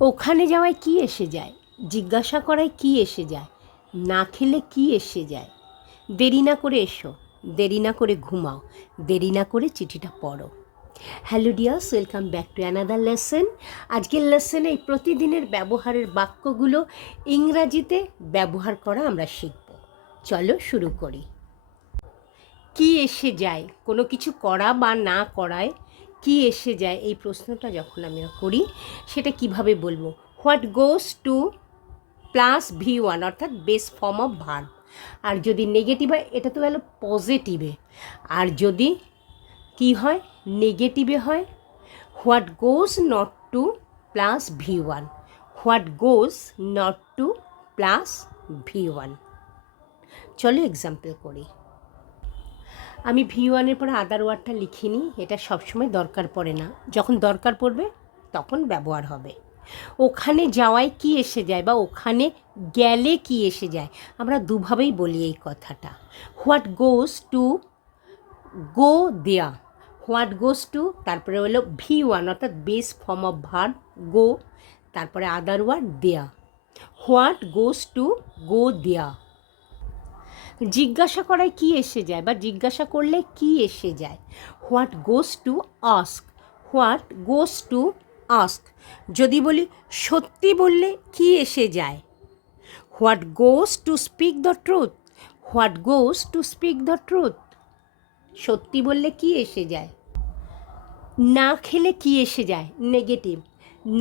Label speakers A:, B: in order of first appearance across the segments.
A: ওখানে যাওয়ায় কি এসে যায়? জিজ্ঞাসা করায় কি এসে যায়? না খেলে কি এসে যায়? দেরি না করে এসো, দেরি না করে ঘুমাও, দেরি না করে চিঠিটা পড়ো। Hello dears, welcome back to another lesson. আজকের লেসনে এই প্রতিদিনের ব্যবহারের বাক্যগুলো ইংরাজিতে ব্যবহার করা আমরা শিখব। চলো শুরু করি। কি এসে যায়? কোনো কিছু করা বা না করায়? কি এসে যায় এই প্রশ্নটা যখন আমরা করি, সেটা কীভাবে বলব? What goes to plus V one অর্থাৎ বেস ফর্ম অফ ভার্ব আর যদি নেগেটিভ হয়, এটা তো গেল পজিটিভে আর যদি কি হয়? নেগেটিভে হয়। What goes not to plus V one what goes not to plus V one চলো এক্সাম্পল করি। আমি ভি ওয়ানের পরে আদার ওয়ার্ডটা লিখিনি, এটা সবসময় দরকার পড়ে না। যখন দরকার পড়বে, তখন ব্যবহার হবে। ওখানে যাওয়ায় কি এসে যায় বা ওখানে গেলে কি এসে যায়, আমরা দুভাবেই বলি এই কথাটা। হোয়াট গোস টু গো দেয়া হোয়াট গোস টু তারপরে হলো ভি ওয়ান, অর্থাৎ base form of verb go তারপরে আদার ওয়ার্ড দেয়া হোয়াট গোস টু গো দেয়া জিজ্ঞাসা করায় কি এসে যায় বা জিজ্ঞাসা করলে কি এসে যায়। What goes to ask what goes to ask যদি বলি, সত্যি বললে কি এসে যায়? What goes to speak the truth what goes to speak the truth সত্যি বললে কি এসে যায়? না খেলে কি এসে যায়? নেগেটিভ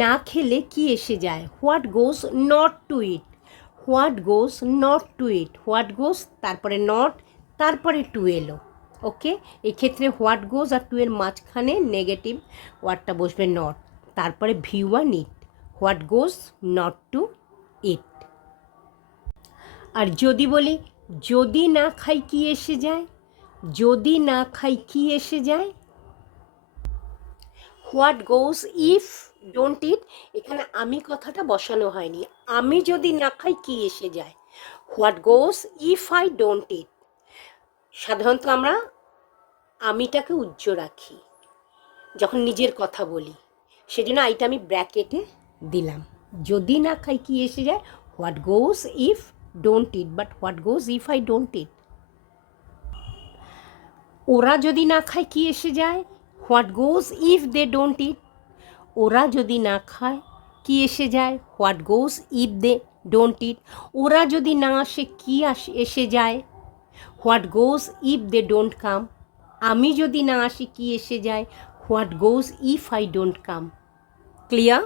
A: না খেলে কি এসে যায়? What goes not to eat what goes not to eat, what goes তারপরে নট, তারপরে টু এলো ওকে? এক্ষেত্রে হোয়াট গোস আর টু এর মাঝখানে নেগেটিভ ওয়ার্ডটা বসবে নট, তারপরে V one eat, what goes not to eat. আর যদি বলি, যদি না খাই কি এসে যায়? যদি না খাই কি এসে যায়? What goes if don't eat এখানে আমি কথাটা বসানো হয়নি। আমি যদি না খাই, কি এসে যায়? What goes if I don't eat সাধারণত আমরা আমিটাকে উজ্জ্ব রাখি, যখন নিজের কথা বলি। সেজন্য আইটা আমি ব্র্যাকেটে দিলাম। যদি না খাই, কি এসে যায়? What goes if don't eat but what goes if I don't eat ওরা যদি না খায়, কি এসে যায়? What goes if they don't eat ওরা যদি না খায়, কি এসে যায়? What goes if they don't eat ওরা যদি না আসে, কি আস, এসে যায়? What goes if they don't come আমি যদি না আসি, কি এসে যায়? What goes if I don't come clear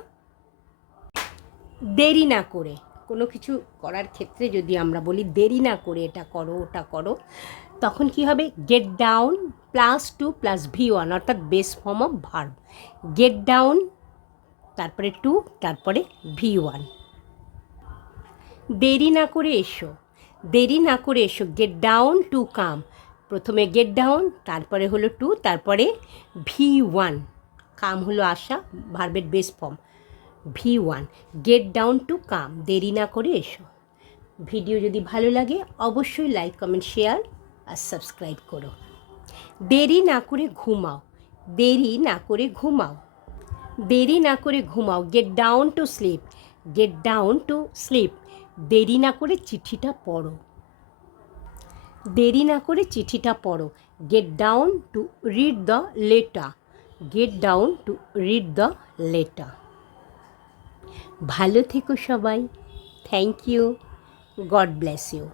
A: দেরি না করে। কোনো কিছু করার ক্ষেত্রে যদি আমরা বলি, দেরি না করে এটা করো, ওটা করো, তখন কি হবে? Get down plus to plus V one অর্থাৎ base form of verb get down তারপরে টু, তারপরে ভি ওয়ান। দেরি না করে এসো, দেরি না করে এসো গেট ডাউন টু কাম প্রথমে গেট ডাউন তারপরে হলো টু, তারপরে ভি ওয়ান। কাম হলো আসা ভার্বের base form V one get down to come দেরি না করে এসো। ভিডিও যদি ভালো লাগে, অবশ্যই লাইক কমেন্ট শেয়ার আর সাবস্ক্রাইব করো। দেরি না করে ঘুমাও, দেরি না করে ঘুমাও। দেরি না করে ঘুমাও। Get down to sleep get down to sleep দেরি না করে চিঠিটা পড়ো। দেরি না করে চিঠিটা পড়ো। Get down to read the letter get down to read the letter ভালো থেকো সবাই। Thank you God bless you